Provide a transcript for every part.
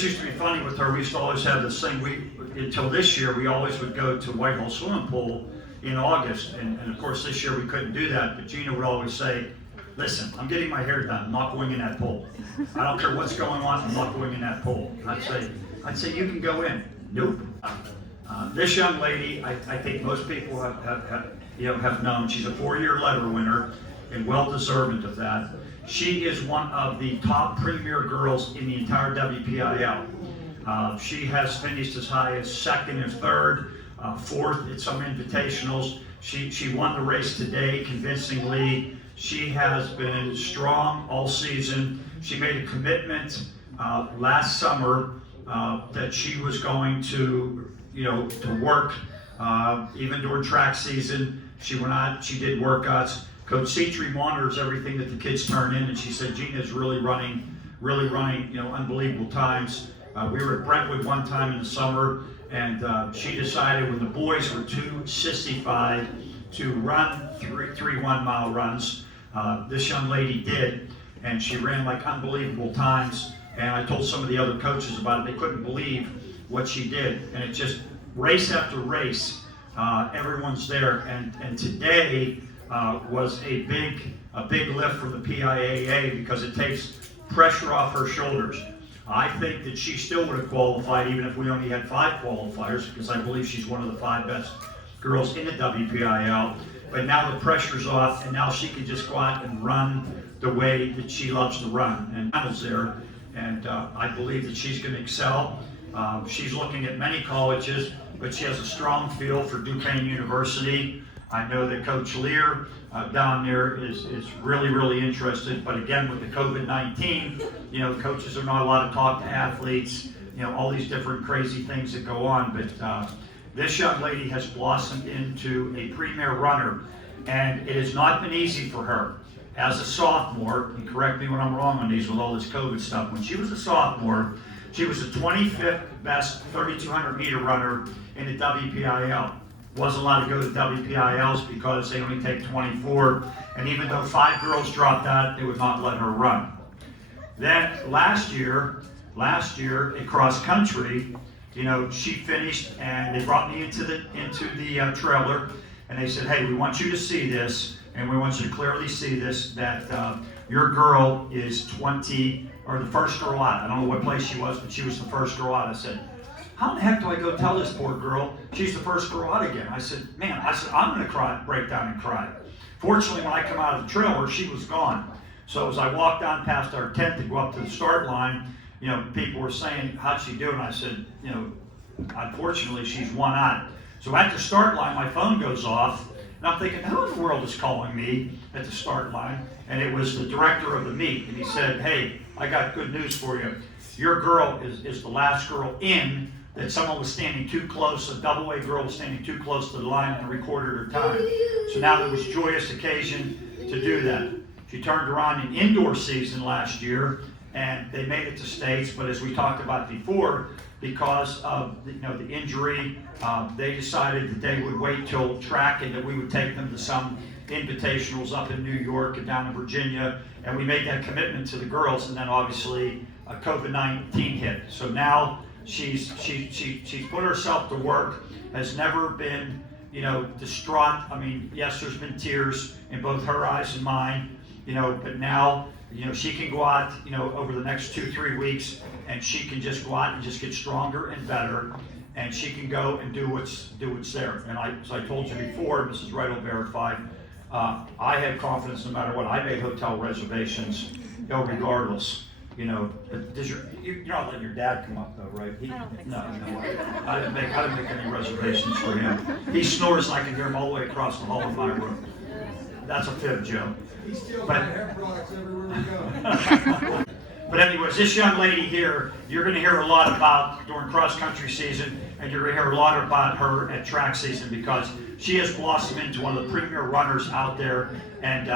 this used to be funny with her. We used to always have this thing. Until this year, we always would go to Whitehall Swimming Pool in August. And of course, this year we couldn't do that. But Gina would always say, listen, I'm getting my hair done. I'm not going in that pool. I don't care what's going on. I'm not going in that pool. I'd say, you can go in. Nope. This young lady, I think most people have known. She's a 4-year letter winner and well deserving of that. She is one of the top premier girls in the entire WPIL. She has finished as high as 2nd and 3rd, 4th at some invitationals. She won the race today convincingly. She has been strong all season. She made a commitment last summer that she was going to, to work even during track season. She went out, she did workouts. Coach Cetri monitors everything that the kids turn in, and she said Gina's really running, unbelievable times. We were at Brentwood one time in the summer, and she decided when the boys were too sissified to run 3 1-mile runs, this young lady did, and she ran like unbelievable times. And I told some of the other coaches about it. They couldn't believe what she did, and it just race after race, everyone's there. And today was a big lift for the PIAA because it takes pressure off her shoulders. I think that she still would have qualified even if we only had 5 qualifiers, because I believe she's one of the 5 best girls in the WPIL. But now the pressure's off, and now she can just go out and run the way that she loves to run. And I was there, and I believe that she's going to excel. She's looking at many colleges, but she has a strong feel for Duquesne University. I know that Coach Lear down there is really interested, but again, with the COVID-19, coaches are not allowed to talk to athletes, all these different crazy things that go on. But this young lady has blossomed into a premier runner, and it has not been easy for her. As a sophomore, and correct me when I'm wrong on these with all this COVID stuff, when she was a sophomore, she was the 25th best 3,200 meter runner in the WPIL. Wasn't allowed to go to WPILs because they only take 24, and even though 5 girls dropped out, they would not let her run. Then last year at cross country, she finished, and they brought me into the trailer, and they said, hey, we want you to see this, and we want you to clearly see this, that your girl is 20, or the first girl out. I don't know what place she was, but she was the first girl out. I said, how the heck do I go tell this poor girl she's the first girl out again? I said, I'm going to break down and cry. Fortunately, when I come out of the trailer, she was gone. So as I walked down past our tent to go up to the start line, people were saying, how'd she do? And I said, unfortunately, she's one out. So at the start line, my phone goes off, and I'm thinking, who in the world is calling me at the start line? And it was the director of the meet, and he said, hey, I got good news for you. Your girl is the last girl in, that someone was standing too close, a double-A girl was standing too close to the line and recorded her time. So now there was joyous occasion to do that. She turned around in indoor season last year, and they made it to states, but as we talked about before, because of the injury, they decided that they would wait till track and that we would take them to some invitationals up in New York and down in Virginia, and we made that commitment to the girls, and then obviously COVID-19 hit. So now she's put herself to work, has never been distraught. I mean, yes, there's been tears in both her eyes and mine, but now she can go out over the next 2-3 weeks, and she can just go out and just get stronger and better, and she can go and do what's there. And as I told you before, Mrs. Wright will verify, I had confidence no matter what. I made hotel reservations regardless. You're not letting your dad come up though, right? I don't think no, so. No, I didn't make any reservations for him. He snores and I can hear him all the way across the hall of my room. That's a fib, Joe. He steals my hair products everywhere we go. But anyways, this young lady here, you're going to hear a lot about during cross-country season, and you're going to hear a lot about her at track season because she has blossomed into one of the premier runners out there. And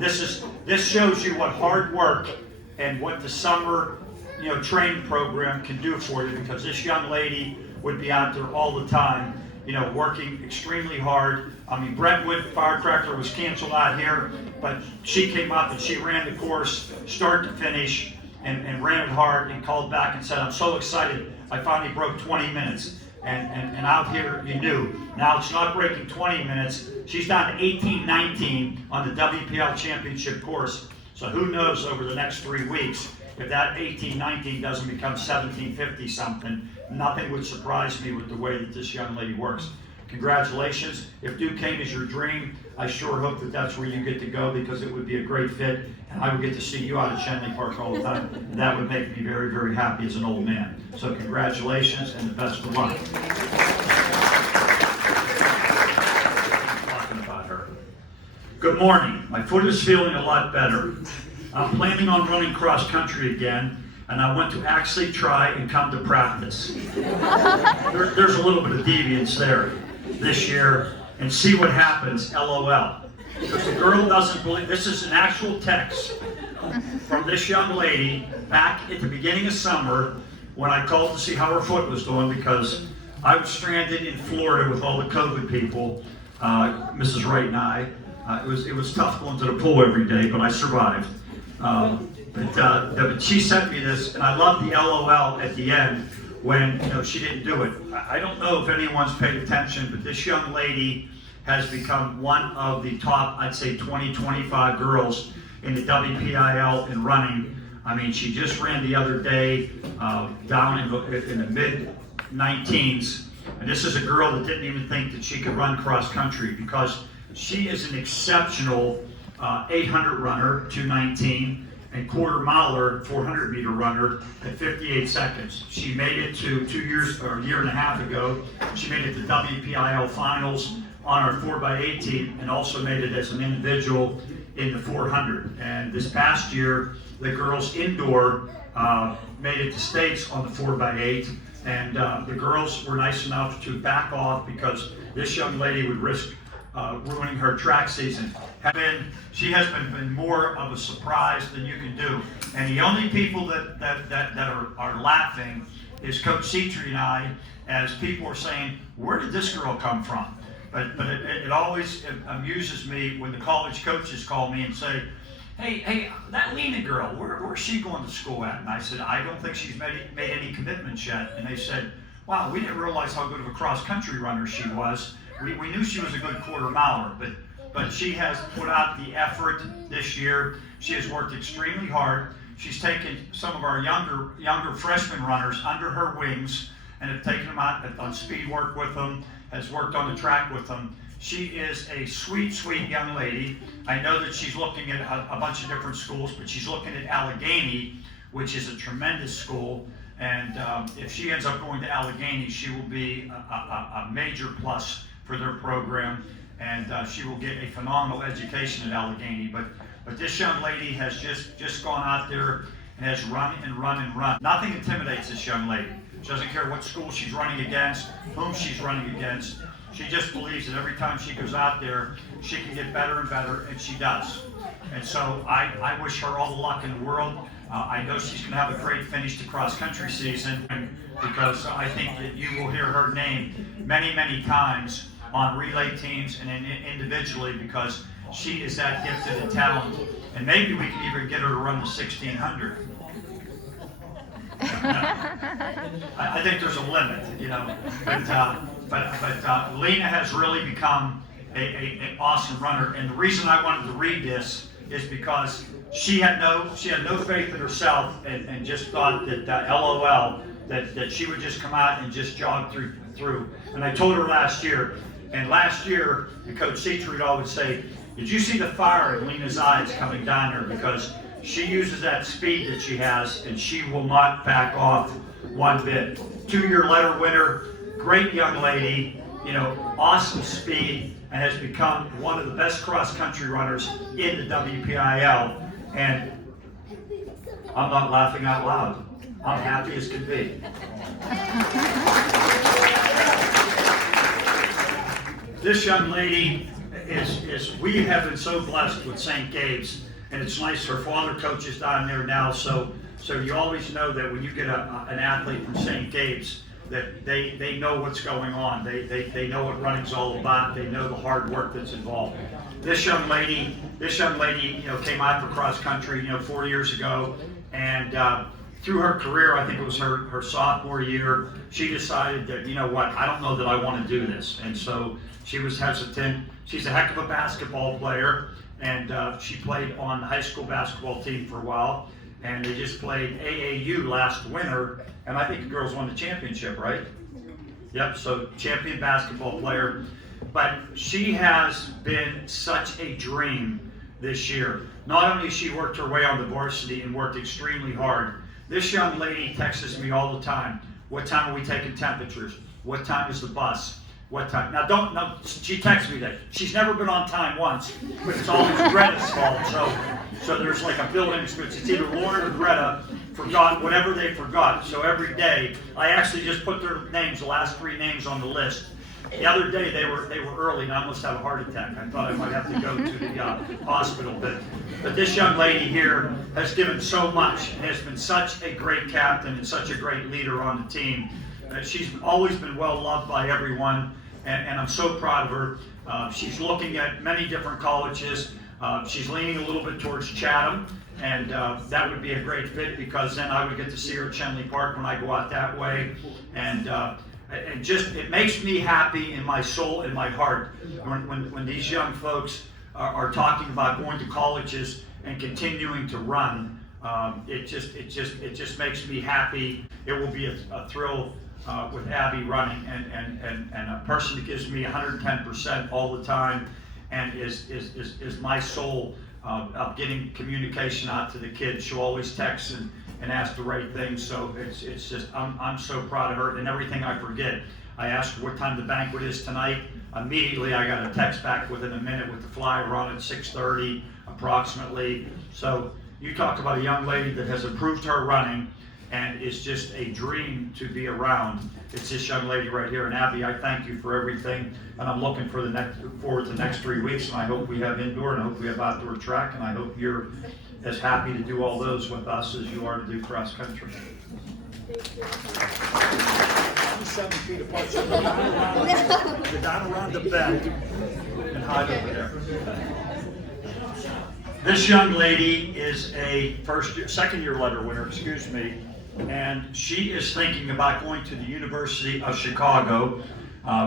this shows you what hard work and what the summer training program can do for you, because this young lady would be out there all the time, working extremely hard. I mean, Brentwood Firecracker was canceled out here, but she came up and she ran the course start to finish, and ran it hard and called back and said, I'm so excited, I finally broke 20 minutes. And out here, you knew. Now it's not breaking 20 minutes. She's down to 18:19 on the WPL championship course. So who knows over the next 3 weeks if that 18:19 doesn't become 17:50 something. Nothing would surprise me with the way that this young lady works. Congratulations. If Duquesne is your dream, I sure hope that that's where you get to go, because it would be a great fit, and I would get to see you out at Shenley Park all the time. And that would make me very, very happy as an old man. So congratulations and the best of luck. Talking about her. Good morning. My foot is feeling a lot better. I'm planning on running cross country again, and I want to actually try and come to practice. There's a little bit of deviance there this year, and see what happens, LOL. Because the girl doesn't believe, this is an actual text from this young lady back at the beginning of summer when I called to see how her foot was doing, because I was stranded in Florida with all the COVID people, Mrs. Wright and I. It was tough going to the pool every day, but I survived. But she sent me this, and I love the LOL at the end when she didn't do it. I don't know if anyone's paid attention, but this young lady has become one of the top, I'd say 20, 25 girls in the WPIL in running. I mean, she just ran the other day down in the mid-19s, and this is a girl that didn't even think that she could run cross country, because she is an exceptional 800 runner, 2:19, and quarter miler, 400 meter runner at 58 seconds. She made it to 2 years or a year and a half ago. She made it to WPIL finals on our 4x8 team, and also made it as an individual in the 400. And this past year, the girls indoor made it to states on the 4x8, and the girls were nice enough to back off because this young lady would risk ruining her track season. She has been more of a surprise than you can do. And the only people that are laughing is Coach Citri and I, as people are saying, where did this girl come from? But it always amuses me when the college coaches call me and say, hey, that Lena girl, where's she going to school at? And I said, I don't think she's made any commitments yet. And they said, wow, we didn't realize how good of a cross-country runner she was. We knew she was a good quarter miler, but she has put out the effort this year. She has worked extremely hard. She's taken some of our younger freshman runners under her wings and have taken them out on speed work with them, has worked on the track with them. She is a sweet, sweet young lady. I know that she's looking at a bunch of different schools, but she's looking at Allegheny, which is a tremendous school. And if she ends up going to Allegheny, she will be a major plus for their program, and she will get a phenomenal education at Allegheny. But this young lady has just gone out there and has run and run and run. Nothing intimidates this young lady. She doesn't care what school she's running against, whom she's running against. She just believes that every time she goes out there, she can get better and better, and she does. And so I wish her all the luck in the world. I know she's going to have a great finish to cross-country season, because I think that you will hear her name many, many times on relay teams and individually, because she is that gifted and talented. And maybe we can even get her to run the 1600. I think there's a limit, But Lena has really become an awesome runner. And the reason I wanted to read this is because she had no faith in herself, and just thought that LOL, that she would just come out and just jog through. And I told her last year, the Coach Citri would always say, did you see the fire in Lena's eyes coming down there? Because she uses that speed that she has, and she will not back off one bit. 2-year letter winner, great young lady, awesome speed, and has become one of the best cross-country runners in the WPIL. And I'm not laughing out loud. I'm happy as can be. This young lady we have been so blessed with St. Gabe's, and it's nice her father coaches down there now, so you always know that when you get an athlete from St. Gabe's, that they know what's going on. They know what running's all about. They know the hard work that's involved. This young lady, came out for cross country, 4 years ago, And through her career, I think it was her sophomore year, she decided that, you know what, I don't know that I want to do this. And so she was hesitant. She's a heck of a basketball player, and she played on the high school basketball team for a while. And they just played AAU last winter, and I think the girls won the championship, right? Yep, so champion basketball player. But she has been such a dream this year. Not only has she worked her way on the varsity and worked extremely hard, this young lady texts me all the time. What time are we taking temperatures? What time is the bus? What time? Now she texts me that. She's never been on time once, but it's always Greta's fault. So there's like a building experience. It's either Lauren or Greta forgot whatever they forgot. So every day, I actually just put their names, the last 3 names on the list. The other day they were early and I almost had a heart attack. I thought I might have to go to the hospital. But this young lady here has given so much and has been such a great captain and such a great leader on the team. She's always been well loved by everyone, and I'm so proud of her. She's looking at many different colleges. She's leaning a little bit towards Chatham, and that would be a great fit because then I would get to see her at Chenley Park when I go out that way. And just, it makes me happy in my soul and my heart when these young folks are talking about going to colleges and continuing to run. It just makes me happy. It will be a thrill with Abby running, and a person that gives me 110% all the time, and is my soul of getting communication out to the kids. She'll always text and ask the right things. So it's just, I'm so proud of her, and everything I forget. I asked her what time the banquet is tonight. Immediately I got a text back within a minute with the flyer on at 6:30 approximately. So you talk about a young lady that has improved her running and is just a dream to be around. It's this young lady right here. And Abby, I thank you for everything, and I'm looking forward to the next 3 weeks, and I hope we have indoor and I hope we have outdoor track, and I hope you're as happy to do all those with us as you are to do cross country. I'm 7 feet apart, so go down around the bend and hide over there. This young lady is a second year letter winner, excuse me, and she is thinking about going to the University of Chicago,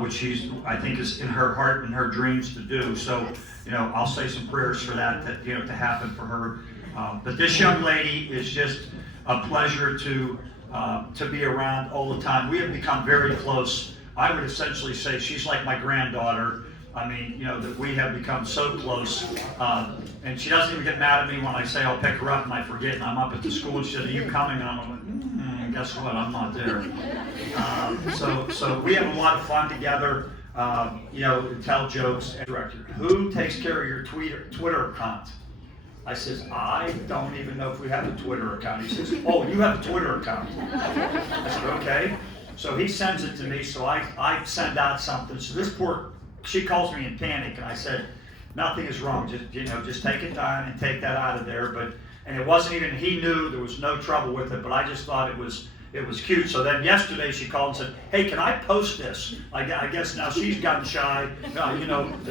which I think is in her heart and her dreams to do. So, I'll say some prayers for that, to happen for her. But this young lady is just a pleasure to be around all the time. We have become very close. I would essentially say she's like my granddaughter. I mean, that we have become so close. And she doesn't even get mad at me when I say I'll pick her up and I forget, and I'm up at the school and she says, "Are you coming?" And I'm like, guess what? I'm not there. So we have a lot of fun together. Tell jokes. Director, who takes care of your Twitter account? I says, I don't even know if we have a Twitter account. He says, oh, you have a Twitter account. I said, okay. So he sends it to me, so I send out something. So she calls me in panic, and I said, nothing is wrong. Just take it down and take that out of there. And it wasn't even, he knew there was no trouble with it, but I just thought it was cute. So then yesterday she called and said, hey, can I post this? I guess now she's gotten shy. Is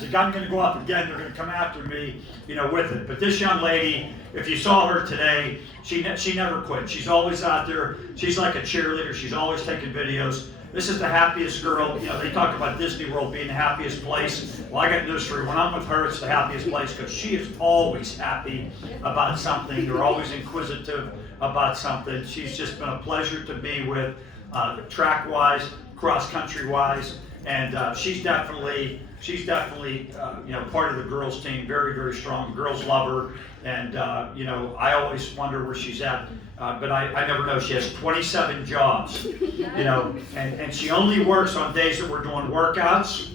the gun going to go off again? They're going to come after me, with it. But this young lady, if you saw her today, she never quit. She's always out there. She's like a cheerleader. She's always taking videos. This is the happiest girl. They talk about Disney World being the happiest place. Well, I got news for you. When I'm with her, it's the happiest place because she is always happy about something. They're always inquisitive about something. She's just been a pleasure to be with, track-wise, cross-country-wise, and she's definitely part of the girls' team. Very, very strong. Girls love her, and I always wonder where she's at. But I never know. She has 27 jobs, and she only works on days that we're doing workouts,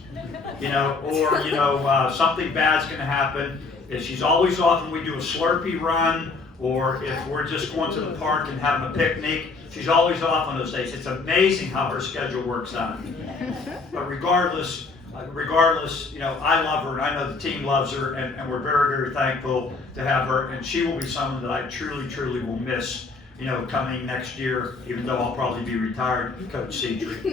or something bad's going to happen. She's always off when we do a Slurpee run, or if we're just going to the park and having a picnic. She's always off on those days. It's amazing how her schedule works out. But regardless, I love her, and I know the team loves her, and we're very, very thankful to have her. And she will be someone that I truly, truly will miss, coming next year, even though I'll probably be retired, Coach Cedric.